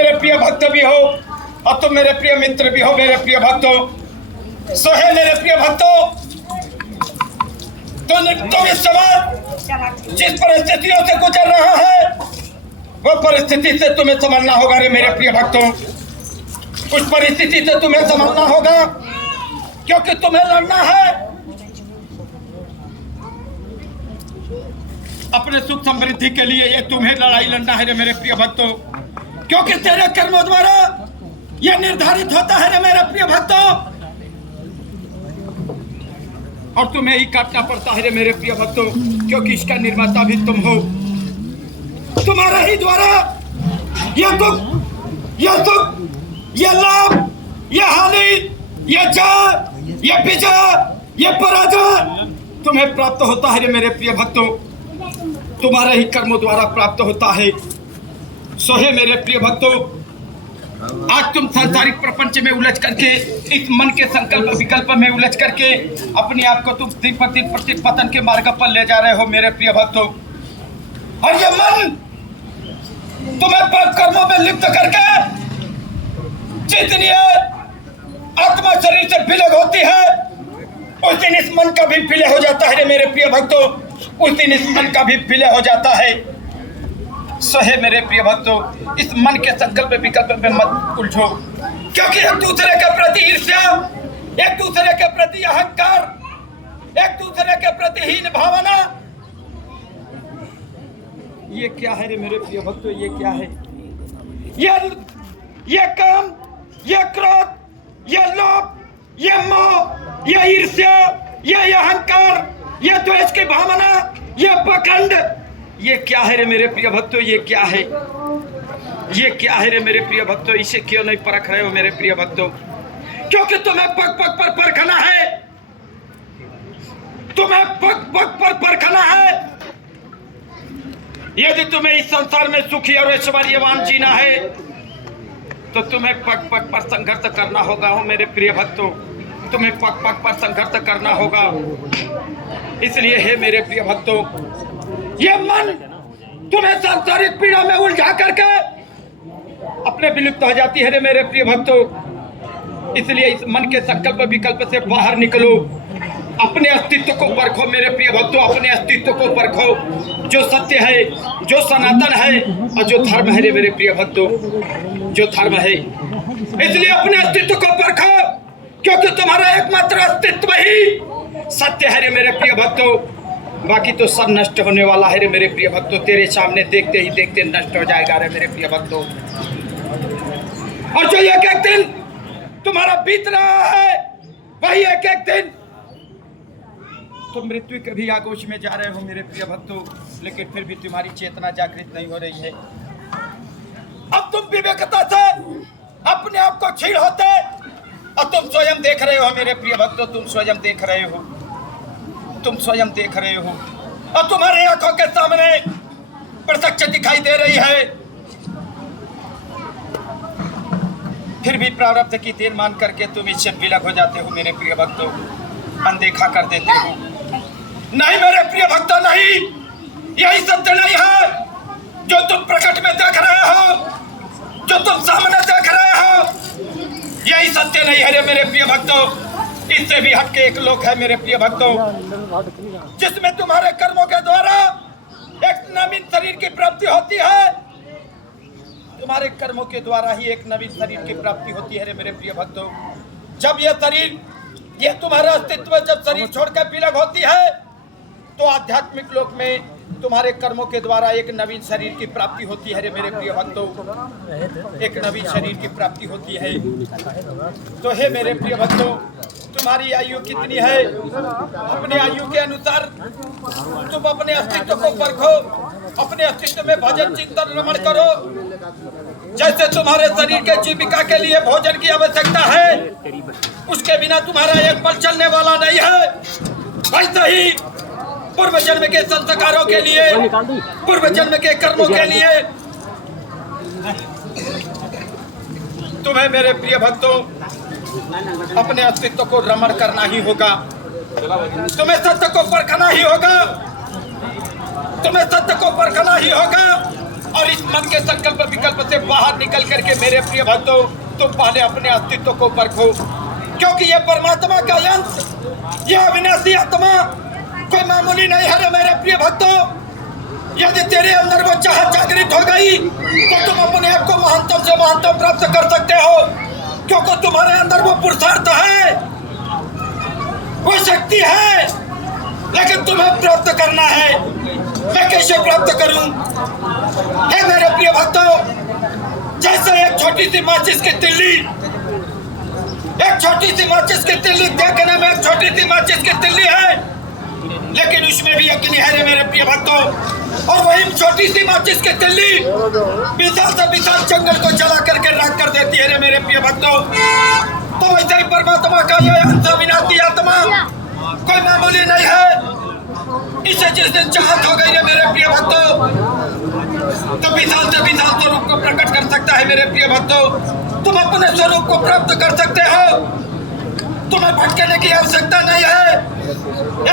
मेरे प्रिय भक्त भी हो और तुम मेरे प्रिय मित्र भी हो मेरे प्रिय भक्तों। सो है मेरे प्रिय भक्तों, तुम इस समय जिस परिस्थितियों से गुजर रहा है वो परिस्थिति से तुम्हें संभलना होगा रे मेरे प्रिय भक्तों। उस परिस्थिति से तुम्हें संभलना होगा क्योंकि तुम्हें लड़ना है अपने सुख समृद्धि के लिए। ये तुम्हें लड़ाई लड़ना है रे मेरे प्रिय भक्तों, क्योंकि तेरे कर्मों द्वारा यह निर्धारित होता है रे मेरे प्रिय भक्तों, और तुम्हें ही काटना पड़ता है रे मेरे प्रिय भक्तों, क्योंकि इसका निर्माता भी तुम हो। तुम्हारा ही द्वारा यह दुख, यह सुख, यह लाभ, यह हानि, यह जय, यह विजय, यह पराजय तुम्हें प्राप्त होता है रे मेरे प्रिय भक्तों। तुम्हारे ही कर्मों द्वारा प्राप्त होता है। सो है मेरे प्रिय भक्तों, आज तुम सांसारिक प्रपंच में उलझ करके, इस मन के संकल्प विकल्प में उलझ करके अपने आप को तुम दिन प्रतिदिन पतन के मार्ग पर ले जा रहे हो मेरे प्रिय भक्तों। और ये मन तुम्हें पाप कर्मों में लिप्त करके जितनी आत्मा शरीर से विलग होती है उस दिन इस मन का भी विलय हो जाता है मेरे प्रिय भक्तों, उस दिन इस मन का भी विलय हो जाता है। सो है मेरे प्रिय भक्तों, इस मन के संकल्प विकल्प में मत उलझो, क्योंकि एक दूसरे के प्रति ईर्ष्या, एक दूसरे के प्रति अहंकार, एक दूसरे के प्रति हीन भावना, ये क्या है रे मेरे प्रिय भक्तों, ये क्या है? ये काम, ये क्रोध, ये लोभ, ये मोह, ये ईर्ष्या, ये अहंकार, ये द्वेष की भावना, ये पखंड, ये क्या है रे मेरे प्रिय भक्तों, ये क्या है? ये क्या है रे मेरे प्रिय भक्तों? इसे क्यों नहीं परख रहे हो मेरे प्रिय भक्तों? क्योंकि तुम्हें पग पग पर परखना है, तुम्हें पग पग पर परखना है। यदि तुम्हें इस संसार में सुखी और ऐश्वर्यवान जीना है तो तुम्हें पग पग पर संघर्ष करना होगा हो मेरे प्रिय भक्तों, तुम्हें पग पग पर संघर्ष करना होगा। इसलिए हे मेरे प्रिय भक्तों, ये मन तुम्हें सांसारिक पीड़ा में उलझा करके अपने विलुप्त हो जाती है रे मेरे प्रिय भक्तों। इसलिए इस मन के संकल्प विकल्प से बाहर निकलो, अपने अस्तित्व को परखो मेरे प्रिय भक्तों, अपने अस्तित्व को परखो, जो सत्य है, जो सनातन है और जो धर्म है रे मेरे प्रिय भक्तों, जो धर्म है। इसलिए अपने अस्तित्व को परखो, क्योंकि तुम्हारा एकमात्र अस्तित्व ही सत्य है रे मेरे प्रिय भक्तों। बाकी तो सब नष्ट होने वाला है रे मेरे प्रिय भक्तों, तेरे सामने देखते ही देखते नष्ट हो जाएगा रे मेरे प्रिय भक्तों। और जो एक एक दिन तुम्हारा बीत रहा है वही एक एक दिन तुम मृत्यु के भी आगोश में जा रहे हो मेरे प्रिय भक्तों, लेकिन फिर भी तुम्हारी चेतना जागृत नहीं हो रही है। अब तुम विवेकता से अपने आप को छीन होते और तुम स्वयं देख रहे हो मेरे प्रिय भक्तों, तुम स्वयं देख रहे हो, तुम स्वयं देख रहे हो और तुम्हारे आंखों के सामने प्रत्यक्ष दिखाई दे रही है। फिर भी प्रारब्ध की देन मान करके तुम इससे विलग हो जाते हो मेरे प्रिय भक्तों, अनदेखा कर देते हो। नहीं मेरे प्रिय भक्तों, नहीं, यही सत्य नहीं है जो तुम प्रकट में देख रहे हो, जो तुम सामने देख रहे हो, यही सत्य नहीं है रे मेरे प्रिय भक्तों। इससे भी हटके एक लोक है मेरे प्रिय भक्तों, जिसमें तुम्हारे कर्मों के द्वारा एक नवीन शरीर की प्राप्ति होती है। तुम्हारे कर्मों के द्वारा ही एक नवीन शरीर की प्राप्ति होती है रे मेरे प्रिय भक्तों। जब यह शरीर, यह तुम्हारा अस्तित्व जब शरीर छोड़कर विलग होती है तो आध्यात्मिक लोक में तुम्हारे कर्मों के द्वारा एक नवीन शरीर की प्राप्ति होती है रे मेरे प्रिय भक्तों, एक नवीन शरीर की प्राप्ति होती है। तो हे मेरे प्रिय भक्तों, तुम्हारी आयु कितनी है, अपने आयु के अनुसार तुम अपने अस्तित्व को परखो, अपने अस्तित्व में भजन चिंतन रमण करो। जैसे तुम्हारे शरीर के जीविका के लिए भोजन की आवश्यकता है, उसके बिना तुम्हारा एक पल चलने वाला नहीं है, वैसे ही पूर्व जन्म के संस्कारों के लिए, पूर्व जन्म के कर्मों के लिए तुम्हें मेरे प्रिय भक्तों अपने अस्तित्व को रमण करना ही होगा, तुम्हें सत्य को परखना ही होगा, तुम्हें सत्य को परखना ही होगा। और इस मन के संकल्प विकल्प से बाहर निकल करके मेरे प्रिय भक्तों तुम पहले अपने अस्तित्व को परखो, क्योंकि ये परमात्मा का अंश, ये अविनाशी आत्मा कोई मामूली नहीं है रे मेरे प्रिय भक्तों। यदि तेरे अंदर वो चाहत जागृत हो गई तो तुम अपने आप को महानतम से महानतम प्राप्त कर सकते हो, क्योंकि तुम्हारे अंदर वो पुरुषार्थ है, वो शक्ति है, लेकिन तुम्हें प्राप्त करना है। मैं कैसे प्राप्त करूं? हे मेरे प्रिय भक्तों, जैसे एक छोटी सी माचिस की तिल्ली, एक छोटी सी माचिस की तिल्ली देखने में एक छोटी सी माचिस की तिल्ली है, लेकिन उसमें भी अग्नि है रे मेरे प्रिय भक्तों। और वही छोटी सी माचिस की तिल्ली विशाल से विशाल जंगल को जला करके राख कर देती है रे मेरे प्रिय भक्तों। तो वैसे ही परमात्मा का ये अंश अविनाशी आत्मा कोई मामूली नहीं है। इसे जिस दिन चाहत हो गई है मेरे प्रिय भक्तों, तो विशाल से विशाल स्वरूप को प्रकट कर सकता है मेरे प्रिय भक्तों। तुम अपने स्वरूप को प्राप्त कर सकते हो, तुम्हें भटकने की आवश्यकता नहीं है।